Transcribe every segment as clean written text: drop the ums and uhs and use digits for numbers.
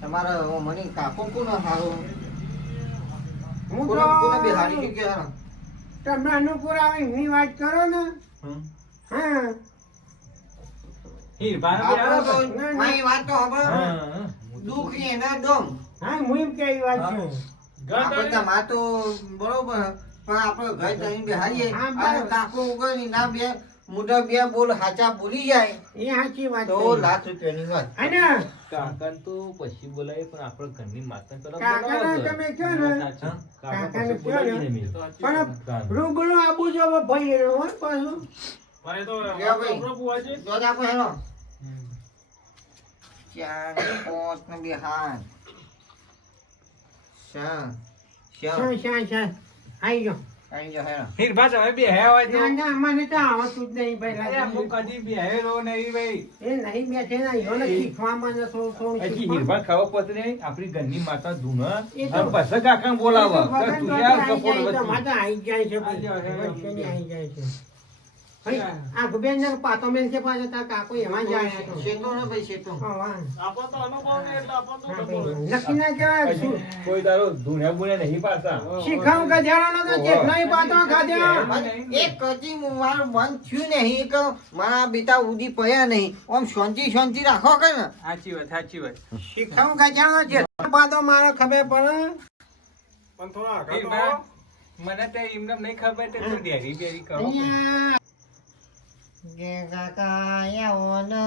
તમારે મને કાકો કોનો હારો હું કોનો કોનો બિહારી કે હારો તમે અનુકૂળ આવે એની વાત કરો ને. હા મારી વાત તો હવે દુઃખ એના ડોમ હા હું એમ કે વાત છું. આપણે તમારે તો બરોબર પણ આપણે ઘર જઈને બિહારીએ અને કાકો ઉગર ના બે મોટા બે બોલ હાચા બોલી જાય એ સાચી વાત તો કહી. ₹1,00,000 વાત અને કાકાને તો પછી બોલાય પણ આપણે ઘરની માતા પેલા કાકાને તમે કહો ને, કાકાને કહો ને, પણ રૂબરૂ આબુ જો ભાઈ એનો હો પાછું. જોતા આપણે હેલો 4 5 ને બિહાર શા શા શા આઈ ગયો. આઈ જો હેલો હીરભા તમે બે હે હોય તો ના ના મને તો આવતું જ નહીં ભાઈ. અરે હું કદી બે હેલો નહીં ભાઈ એ નહીં બેઠે ના એને શીખવામાં ને થોડું હજી હીરભા ખાવા પત નહીં આપણી ઘરની માતા ધૂના એ તો- અને પછી કાકાને બોલાવા તો તું યાર કપોળ વચ્ચે માતા આવી જાય છે ભાઈ. આવી જાય છે ભાઈ. આ ગુબેન ને પાતો મેન છે પાછો તાર કાકો એમાં જાય છે તો. શેતો ને ભાઈ શેતો હા, વાહ. આપો તો અનુભવ ને એટલે આપો તો હા, ભાઈ. નક્કી ના કહેવાય. હજી કોઈ દારો ધૂણ્યા બુણ્યા નહીં પાછા શીખાવું ગધેડાનો તો જેટલાય પાતો ખાધ્યા. એક કચી મારું મન થયું નહીં કે મારા બેટા ઉડી પડ્યા નહીં આમ શાંતિ રાખો કે ને સાચી વાત શીખાવું ગધેડાનો જેટલો પાતો મારે ખબર પડે. પણ થોડા આગળ તો હીરભા, આવો. મને તો એમને નહીં ખબર તે તો ડેરી બેરી કહો અહીંયા કે કાકા આવો ને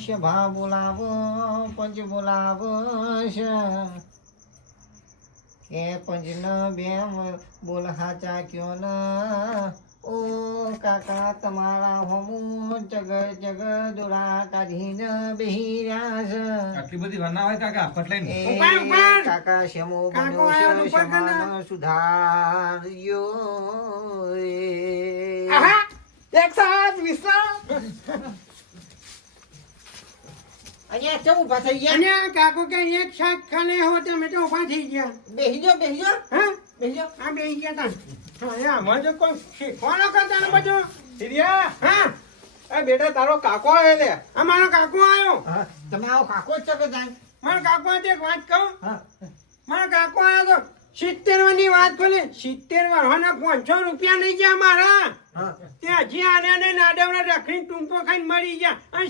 સભા બોલાવો પંચ બોલાવો છે કે પંચ ન બે બોલ હાચા કયો ને ઓ કાકા તમારા હોમું જગ દોરા કાઢીને બેહી રહ્યા છે આટલી બધી વાના હોય કાકા ફટલે એ ઉપાડ, ઉપાડ. કાકા શેમો કાકો બન્યો આયો છે ઉપર કને. શમાનો સુધાર્યો આહા. એક સાથ વિશ્રામ અહીંયા ચમ ઉભા થઈ ગયા અને કાકો કે એક શાક ખાને હો તો મેં તો ઉભા થઈ ગયા. બેહી જાઓ હા બેહી જાઓ આ બેસી ગયા તા. હા, એ આમાં તો કોઈ શીખવાનો કરતા ને બધું. હીરિયા હા એ બેટા તારો કાકો આવે લે આ મારો કાકો આવ્યો. હા, તમે આવો કાકો જ છો કે જાણ મારો કાકો હાથે એક વાત કહું. હા મારો કાકો આવ્યો તો 70 ની વાત ખોલી 70 વાળવાના 500 રૂપિયા નહીં ગયા મારા. હા ત્યાં હજી આને નાડવડા રખડીને ટૂંપો ખાઈને મરી ગયા અને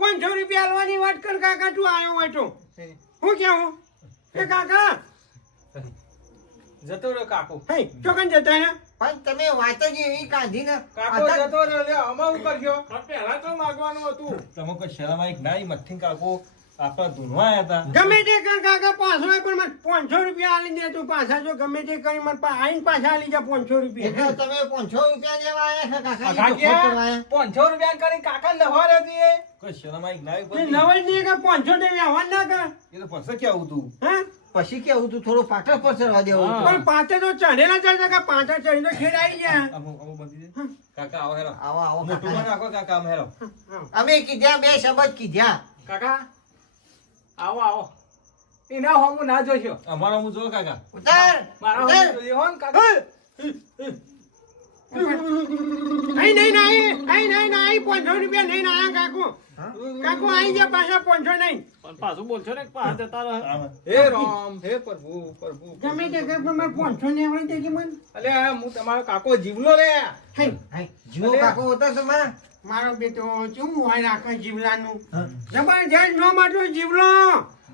500 રૂપિયા આલવાની વાત કર કાકા તું આવ્યો હોય તો હું કેવું એ કાકા જતો રહ્યો કાકો હે ચોકન જતા ને પણ તમે વાત જ એવી કાઢી ને કાકો જતો રહ્યો લે અમારું કરજો પણ પહેલા તો માગવાનું હતું. તમે કોઈ શરમ આવી ના મઠ્ઠી કાકો આપણા ધૂનવા આવ્યા હતા ગમે તે કર કાકા પાછો આય પણ મને 500 રૂપિયા આલી દે તું પાછા જો ગમે તે કરી મને આઈને પાછા આલી જા 500 એટલે રૂપિયા તમે 500 રૂપિયા લેવા આવ્યા છો કાકા કાકા 500 રૂપિયા કરી કાકા લહવા હતી એ કોઈ શરમ આવી ના તે નવાઈ નહીં કે 500 દે વ્યવહાર ના કર એ તો પછી કેવું તું હા પછી કેવું તું થોડો પાટો પર ચડવા દેવું હા. પણ પાતે તો ચઢેલા ચડતા કે પાટા ચડીને ખેડ આવી ગયા અમુક બંધી દે કાકા આવો હેરો આવો આવો મોટું કાકા. માં નાખો કાકા આમ હેરો અમે કીધા બે શબ્દ કીધા કાકા આવો આવો એના હોમું ના જોશો અમારો હું જો કાકા ઉતાર મારા ઉતાર. હોમું જોજો હો ને કાકા નહીં 500 રૂપિયા નહીં આયા કાકુ કાકુ આવી ગયા પાછા 500 નહીં પણ પાછું બોલશો ને પાછા જતા રહે. હે રામ હે પ્રભુ પ્રભુ ગમે તે કર પણ મારે 500 ને આવડે તે કે મને અલે હું તમારો કાકો જીવલો લે હે હાય, જીવો કાકો હોતા તમારા મારો બેટો શું હોય રાખે જીવલાનું જબરજસ્ત નો માટો જીવલો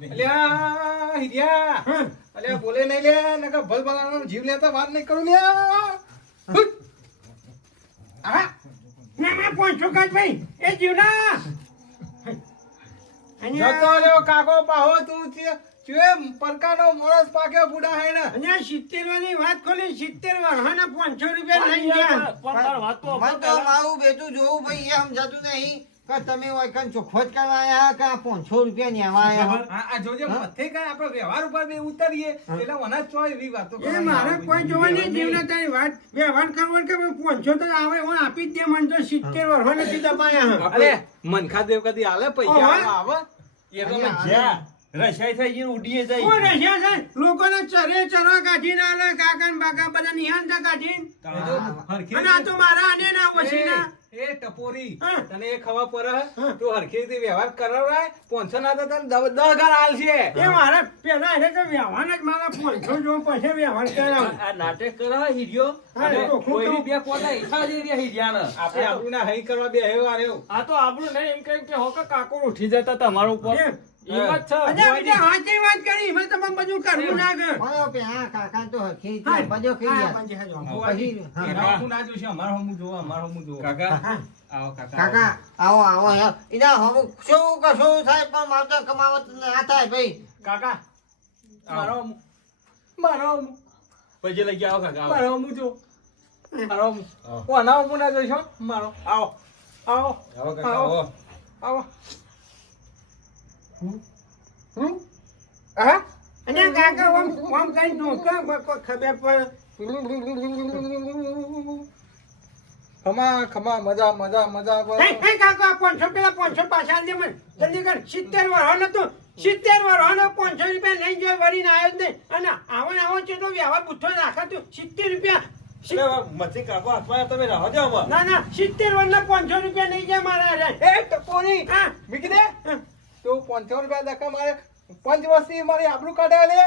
અલ્યા હિરિયા હા. અલ્યા બોલે નહીં લે નકર ભલ ભલાનો જીવ લેતા વાત નહીં કરું લે હા ના ના 500 કાઢ ભાઈ એ જીવલા જતો રહ્યો કાકો પાહો તું ચુએ પરકાનો મોરસ પાક્યો બુડા હે ને અને 70 ની વાત ખોલી 70 વાળાના 500 રૂપિયા લઈ ગયા પણ તાર વાત તો મને તો મારું બેટું જોવું ભાઈ એ સમજાતું નહીં કે તમે ઓયકન ચોખ્ખો જ કરવા આયા કે આ 500 રૂપિયા નેવા આયા આ જોજે મથે કાંઈ આપણે વ્યવહાર ઉપર બે ઉતરીએ એટલે મને જ ચોય એવી વાતો એ મારે કોઈ જોવા નહીં જીવલા તારી વાત વ્યવહાર કરવો કે 500 તો આવે હું આપી જ દે મને તો 70 વાળવા નથી દબાયા અરે મનખા દેવ કદી આલે પૈસા ઓહો. આવે એ તો મેં જ્યાં રસાઈ થઈ ગઈ ઉડીએ જાય કોણ રશિયા છે લોકોને ચરવા કાઢીને આલે કાકા ને બાકા બધા નિહાંતા કાઢીને કાં તો હરખી અને આ તો મારા આને ના ઓછીના એ ટપોરી હા. તને એ ખબર પડે હા. તું હરખી રીતે વ્યવહાર કરાવરાય 500 ના તો તને 10 ઘર હાલ છે એ મારે પેલા એને તો વ્યવહાર જ મારા 500 જો પછી વ્યવહાર કરાવ આ નાટક કરે હીરિયો હા, અને એ તો ખોટું. કોઈની બે પોતા હિસા જઈ રહ્યા હીરિયાને. આપણે આપણું હઈ કરવા બે હેવ આર્યો આ તો આપણું નહીં એમ કહે કે હોકે કાકો ઉઠી જતા તમારા ઉપર એમ. હિંમત છે અરે બીજા હાચી વાત કરી મેં તમે બધું કરવું ના ગયું ઓય પેલા કાકા તો હરખી હા. રીતે બધો કહી હા, જાય. પછી હાજો. પછી હા. એના હું ના જોશે અમાર હમું જોવો અમાર હમું જોવો કાકા હા. આવો કાકા કાકા આવો આવો યાર એના હમ શું કશું થાય પણ માવતર કમાવત ના થાય ભાઈ. કાકા મારો અમુ. મારો અમુ. પછી લઈ આવો કાકા મારો અમુ જો મારો અમુ. કોના અમુ ના જોઈશો મારો આવો આવો આવો કાકા આવો આવો હમ? હા? અને કાકા ઓમ કઈ ઢોકા કોઈ ખબર ખમા ખમા મજા મજા મજા પડે હે કાકા 500 પેલા 500 પાછા આલ દે મને જલ્દી કર 70 વર્ષ હતો 70 વર્ષ 500 રૂપિયા લઈ જોઈ વળીને આવ્યો જ નહીં અને આવો છે તો વ્યવહાર બુથ્થો રાખા તું 70 રૂપિયા મચ્છી કાકો હાથમાં તમે રહો જો હવે ના ના 70 વર્ષના 500 રૂપિયા નહીં જાય મારા એ ટપોરી હા મીકી દે તું 500 રૂપિયા દકા મારે 5 વર્ષથી મારી આબરૂ કાઢે લે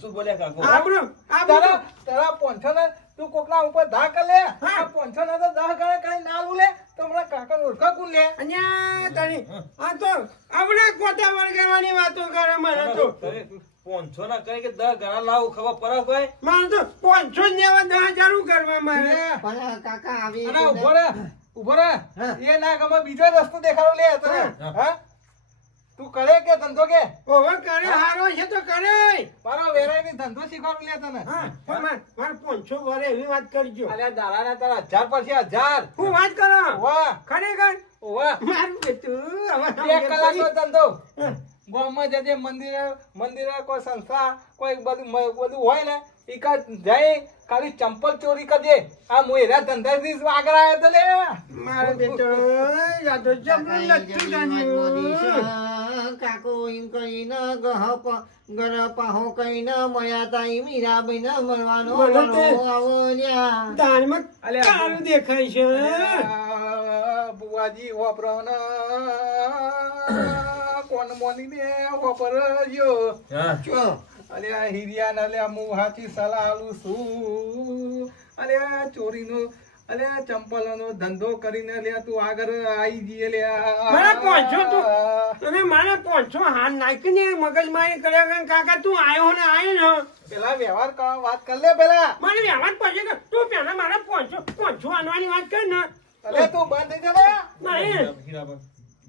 શું બોલ્યા કાકો આબરૂ તારા તારા 500 ને તું કોકના ઉપર ધા કર લે હા. આ 500 ના તો 10 ગણે કઈ ના આલું લે તો મારા કાકા ઓળખા કોણ લે અહીંયા તારી આ તો આપણે કોટા વળગાડવાની વાતો કરે મને તો 500 ના કઈ કે 10 ઘણા લાવું ખબર પડે ભાઈ મારે તો 500 જ લેવા 10,000 કરવા મારે પણ કાકા આવી અને ઉભો રે હા. એ ના ગમે બીજો રસ્તો દેખાડો લે તને હા તું કરે કે ધંધો કે ઓવે કરે હારો છે તો કરે મારો વેરાઈ ની ધંધો શીખવાડું લે તને હા પણ મારે 500 વરે એવી વાત કરજો અલ્યા દાડાના તારા 1000 પછી 1000 હું વાત કરો વાહ ખરેખર વાહ મારું બેટું હવે બે કલાકનો ધંધો હા. ગામમાં જજે મંદિરે કોઈ સંસ્થા કોઈ બધું હોય ને ઈ કા જઈ ખાલી ચંપલ ચોરી કરજે આ મોયરા ધંધાથી જ આગળ આવ્યો તો લે મારો બેટો યા તો જબરું લચ્છું જાણ્યું કાકો એમ કહીને ગર પાહો કહીને મળ્યા તા ઈ મીરાબાઈ ને મળવાનો મને તે- વાળો આવો લ્યા. દાળમાં અલ્યા. કાળું દેખાય છે બુવાજી વાપરો કોણ મોની ને વાપરજો ચો અલ્યા હિરિયા અલ્યા હું હાચી સલાહ આલું છું અલ્યા ચોરીનો અલ્યા ચંપલનો ધંધો કરીને અલ્યા તું આગળ આવી જઈએ લ્યા મારા 500 અને મારા 500 હાથ નાખીને મગજમાં એ કર્યા કે કાકા તું આવ્યો ને આવ્યો ને પેલા વ્યવહાર કરવા વાત કર લે પેલા મને વ્યવહાર પછી કર. તું પેલા મારા 500 આનવાની વાત કર ને અલ્યા તું બંધ થઈ જા નહીં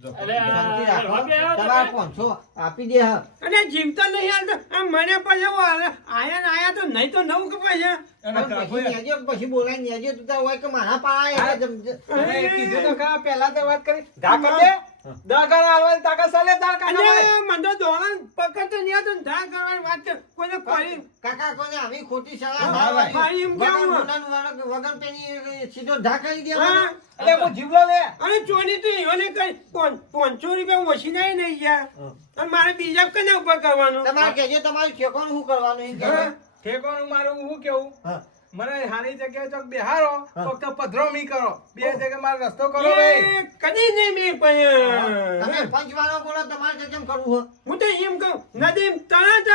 અરે શાંતિ આ રાખો. ભાભી આવ્યા તમારા તમે? 500 આપી દે હા. અને જીવતા નહીં હાલતો આમ મને પછી એવું હાલે આયા ને આયા તો નહીં તો નવું કપાય છે પણ પછી નેજો પછી બોલાય નેજો તું તાર હોય કે મારા પાયા અરે કીધું તો ખરા પેલા તો વાત કરી ધા કર દે 10 ઘર હાલવાની તાકાત ચાલે તાર કાકા અને ભાઈ. મને તો દોડન પકડતો નહીં હતો ને ધા કરવાની વાત કર કોઈને પડી કાકા કોને આવી ખોટી સલાહ હા, ના ભાઈ. ભાઈ એમ વગર કેવું? ગુનાનું વગર પેની સીધો ઢા કરી હા. દેવાનો. અલ્યા હું જીવલો લે અને ચોરી તો એને કઈ 500 રૂપિયા ઓછી નહીં નહીં ગયા અને મારે બીજા કને ઉપર કરવાનું તમારે કહેજો તમારું ઠેકોનું શું કરવાનું એ કહેજો. ઠેકોનું મારું હું કેવું હા. મને હારી જગ્યાએ ચોક બેહારો ફક્ત પધરામણી કરો બે જગ્યાએ મારો રસ્તો કરો એ ભાઈ કદી નહીં મેં પણ તમે પંચવાળો બોલો તમારે કેમ કરવું હોય? હું તો એમ કહું નદી તરત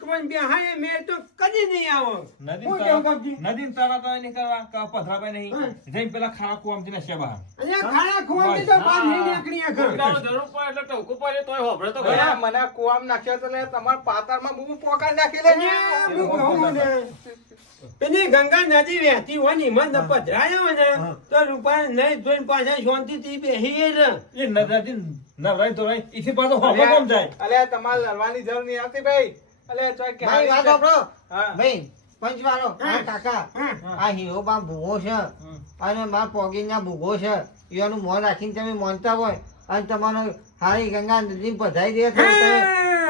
પણ બેહાય મેં તો કદી નહીં આવો હું કેવું કપજી? નદીમ તારા તો નહીં કરવા કા પથરાભાઈ નહીં જઈને પેલા ખાવા કુવામથી ને શેબા અહીંયા ખાડા ખોવાથી તો બહાર નહીં નીકળી શકે. છોકરાઓ જરૂર પડે એટલે ટવકું પડે તોય હોભળે તો ખરા. અલ્યા, મને કુવામાં નાખ્યો તો ને તમારા પાતાળમાં બહુ પોકાળ નાખી લે અહીંયા હું કહું ને, પેલી ગંગા નદી વહેતી હોય ને એમાં ન પધરાયો હોય ને તો રૂપાને નહીં જોઈને પાછા શાંતિથી બેસી રહે. એ નદી નવરાય તો રાય ઈથી પાછો હોબો કોમ જાય અલ્યા તમારે લડવાની જરૂર નહીં આવતી ભાઈ અલ્યા ચોક કે ભાઈ વાત સાંભળો. હા. ભાઈ પંચવાળો આ કાકા હા. આ હીરોબા ભૂગો છે અને મારા પોગીના ભૂગો છે એનું મોં રાખીને તમે માનતા હોય અને તમારો હારી ગંગા નદી પધારી દે તો તમે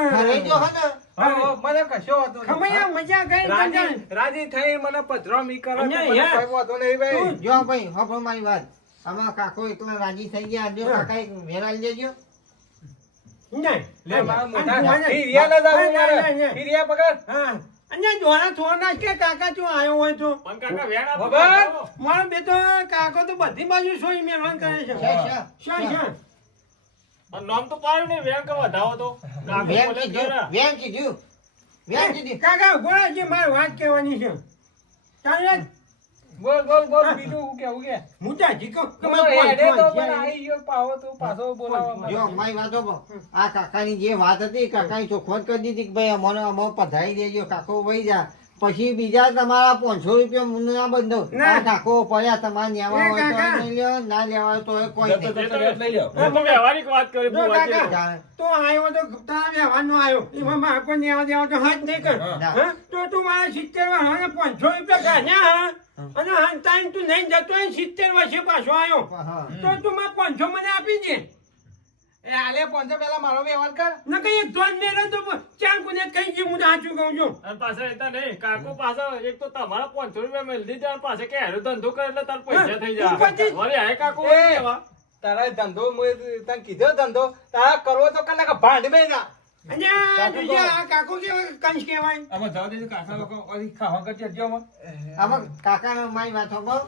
ખરાઈ જો હે ને હા, મને કશો વાંધો નહીં. ખમૈયા મજા કઈ રાજી રાજી થઈ મને પધરામણી કરો તો અહીંયા, મને યાર. કોઈ વાંધો નહીં ભાઈ જો ભાઈ સાંભળો મારી વાત આમાં કાકો એકલા રાજી થઈ ગયા જો કાકા એક વેરાઈ દેજો. નહીં. લે મારા અને મોઢા ભુવાને- હીરિયા ના જાવું ના, ના, મારે ના. હીરિયા પકડ હા અને દોણા થોડા કે કાકા તું આવ્યો હોય તો પણ કાકા વેણ આપો ભગત! બતાવો. મારો બેટો કાકો તો બધી બાજુ સોઈ મેળવાન કરે છે શા અને નામ તો પાડ્યું ને વેણ કે વધાવો તો કાકો વેમ બોલે કીધું ખરા. વેમ કીધું વેમ કીધું કાકા ગોળા જે મારે વાત કહેવાની છે તારે બોલ બોલ બોલ બીજું હું કેવું કે હું તો હજી કહું કે તું મારે હેડે તો પાંચ પણ વાર આઈ ગયો પાવો તું પાછો બોલાવવા જો અમારી વાતો આ કાકાની જે વાત હતી કાકાની ચોખવટ કરી દીધી કે ભાઈ અમને પધારી દેજો કાકો વહી જા પછી બીજા તમારા 500 રૂપિયા મુન્ના બંધો ના. આ કાકો પડ્યા તમારે લેવા એ હોય તો કાકા. લઈ લ્યો ના લેવા હોય તો કોઈ જતો નહીં. જતો રેટ લઈ લ્યો. હું તો વ્યવહારિક વાત કરી જો બુવાજી. કાકા તો આવ્યો તો તારા વ્યવહારનો આવ્યો એમાં મારે કોઈ લેવા દેવા તો હાથ નહીં કર ના. હા? તો તું મારા 70 વાળાને 500 રૂપિયા ગાળ્યા હા? અને હંતાઈને તું નહીં જતો હોય 70 વર્ષે પાછો આવ્યો હા. તો તું મારા 500 મને આપી દે એ આલે 500 પેલા મારો વ્યવહાર કર ન કઈ એક ધોન ને તો ચાર કોને કઈ જે હું સાચું કહું છું અને પાછા એટલા નહીં કાકો પાછા એક તો તમારા 500 રૂપિયા મેળ દીધા અને પાછા કે હારો ધંધો કરે એટલે તાર પૈસા થઈ જાય ઉપરથી- વળી હાય કાકો એ. કેવા? તારા ધંધો તને કીધો ધંધો તારા કરવો તો કર નાખે ભાંડ મેં જા અને જોજે આ કાકો કેવા કંસ કહેવાય આમાં જવા દેજો કાકા લોકો વળી ખાવા કરતી હજ્જોમાં. આમાં કાકાનો મારી વાતો કહું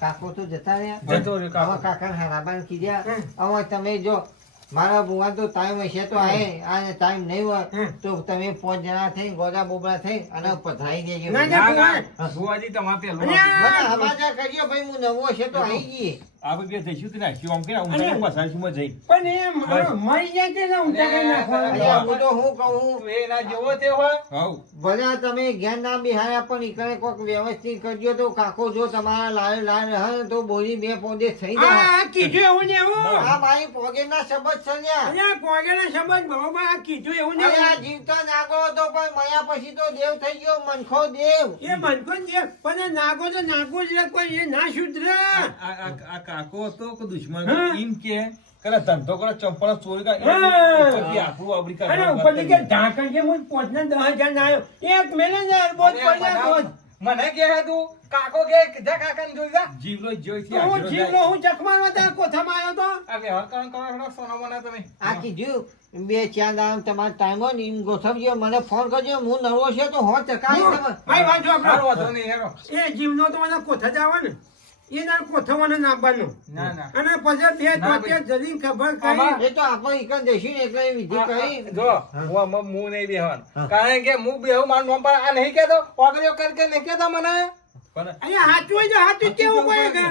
કાકો તો જતા રહ્યા જતો રહ્યો કાકો. હવે કાકાને હરાબાને કીધા હવે તમે જો મારા બુવા તો ટાઈમ હશે તો આય અને ટાઈમ નહીં હોય તો તમે 5 જણા થઈ ગોડા બોબડા થઈ અને પધરાઈ દેજો ના, મને ના. ના, ના. બુવાજી તમારે પેલું અને આ- હમાજા કરીએ ભાઈ હું નવો છે તો આવી જઈએ આપણે બે જઈશું તો નાખ્યું આમ કે આમ અને- કરીને પસારશું જઈ પણ એ મરી જાય છે ને ઊંચા કરી નાખવાના. અલ્યા, હું તો હું કહું તું એના જેવો તે હોય હવ ભલે તમે જ્ઞાન ના બિહાર્યા પણ ઈકડે કોઈક વ્યવસ્થિત કરજો તો કાકો જો તમારા લાલ રહે ને તો બોલી 2 પોદે થઈ જાય આ કીધું એવું ને એવું આ મારી પોગેના શબ્દ સલ્યા અને આ કોગેના સંબંધ બરોબર આ કીધું એવું ને અલ્યા, એવું. જીવતો નાગો હતો પણ મયા પછી તો દેવ થઈ ગયો મનખો દેવ એ મનકો છે પણ આ નાગો તો નાગો જ રહે, કોઈ એ ના શુદ્ર આ કાકો હતો કે દુશ્મન હા. એમ કે કરે ધંધો કરે ચંપલ ચોરી કરે હા. પછી આપણું આપણી અરે કરવાનું ઉપરથી કે વાત ઢાંકણ કે હું 5 ને 10,000 ના આવ્યો એક મેલે ને અરબોજ પડ્યા રોજ. મને કે હે તું કાકો કે જા કાકા ને જોઈ જા કરી. જીવલો જોઈ તો હું જીવલો હું ચકમારવા ત્યાં કોથામાં આવ્યો તો આ વ્યવહાર કરો સોના મોના તમે આ કીધું 2-4 દામ તમારો ટાઈમ હોય ને એમ ગોઠવજો મને ફોન કરજો હું નવો છે તો હો ચકાવી તમે ભાઈ વાત જો સારું આપણો. વાંધો નહીં હેરો એ જીવનો તો મને કોથા જ આવે ને એ ના કોથાવાનો નાખવાનો ના ના અને પછી બે ના ધોતિયા જલ્દી ખબર આમાં- કરી એ તો આપણે ઈકન જઈશું ને એટલે એ વિધિ કરી જો હું આમાં મું નહીં બેહવાનું કારણ કે હું બેહું મારું નામ પર આ નહીં કહેતો ઓગળ્યો કરી નહીં કહેતો મને પણ અહીંયા હાચું હોય તો હાચું જ કેવું કોઈ કે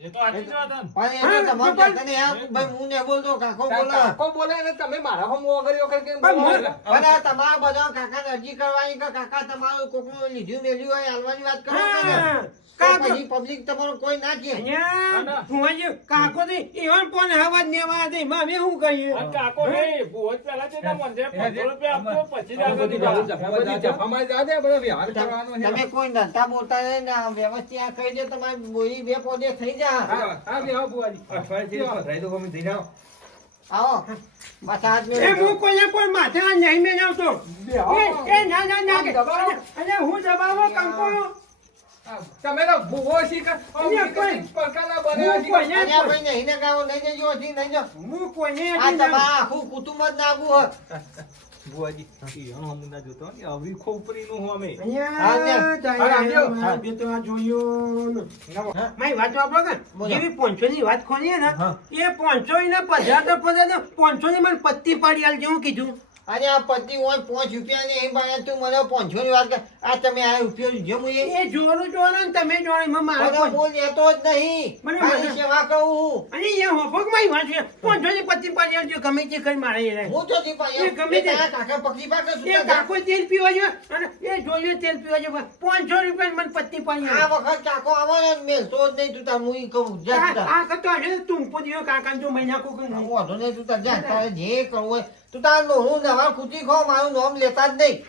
એ તો આટલી જ વાત હતી. પણ એ તો તમારે કહેતા નહીં, આ ભાઈ હું ને બોલતો કાકો બોલે કાકો બોલે ને તમે મારા હમ ઓગળ્યો કરી પણ બોલો. હું- અને આ તમારા બધા કાકાને અરજી કરવાની કે કાકા તમારું કોકનું લીધું મેલ્યું હોય હાલવાની વાત કરો કે ને. હા. તો કાકો પછી પબ્લિક તમારું કોઈ ના કહે અહીંયા ભુવાજી કાકો તો ઈવન પણ હવા જ નેવા હતી એમાં અમે શું કહીએ અને કાકો નહીં, ભુવોજ પહેલા છે ને મને 500 રૂપિયા આપજો, પછી જ આગળ બધી નીકળો. જફામાં જા દે, બધો વ્યવહાર કરવાનો છે. તમે કોઈ નતા બોલતા નહીં ને આ વ્યવસ્થિત આ કહી દે તમારી બોલી 2 પોદે થઈ જા હા, હા, બેહો બુઆજી. અઠવાડિયે પધરાઈ દો, અમે જઈ જાઓ. આવો બસ હાથ એ મેળવો. હું કોઈને કોઈ માથે આ નહીં મેં આવતો એ ના ના ના કે અને હું દબાવો કંકો હા, તમે તો ભૂવો શીખર અહીંયા કોઈ- પ્રકારના બનેલા હું શીખર. કોઈને અહીંયા ભાઈ નહીં ને ગાવો નહીં જજો હજી નહીં જો હું કોઈને આ નહીં તમારા આખું કુટુંબ જ નાગું હોત ભુવાજી, ઈયોનો હમું ના જોતો ને, આવી ખોપરીનું હું અમે. અહીંયા હા, બે તો આ જોયું ને. નવો. મારી વાત વાપરો કે બોલો. જેવી 500 ની વાત ખોલીએ ને હા. એ 500 ને 500 ની મને પત્તી પાડી આલજે હું કીધું અને આ પતિ હોય 5 રૂપિયા ને એ બાયા તું મને 500 ની વાત કર આ તમે આ રૂપિયો લીધો હું એ એ જોરું જોરો ને તમે જોરો એમાં મારે મને બોલ લેતો જ નહીં મને ખાલી મને- સેવા કહું અને એ હોફક મારી વાત છે 500 ની પત્તી પાડી આલજો ગમે તે કરી મારે એ રહે. હું તો જી પાયો એ ગમે તે- કાકા પક્ષી પાકે એ સુતા કાકો તેલ પીવા જો અને એ જોઈએ તેલ પીવા જો 500 રૂપિયા મને પત્તી પાડી આ આલો. વખત કાકો આવે ને મેલતો જ નહીં તું તાર હું ઈ કહું જા તું તાર. આ કતો આજે તુંપો દિયો કાકાને તો મહિના કોક નહીં. વાંધો નહીં તું તાર જા તારે જે કરવું હોય તું તાર લોહું નવા ખૂટી ખો મારું નામ લેતા જ નહીં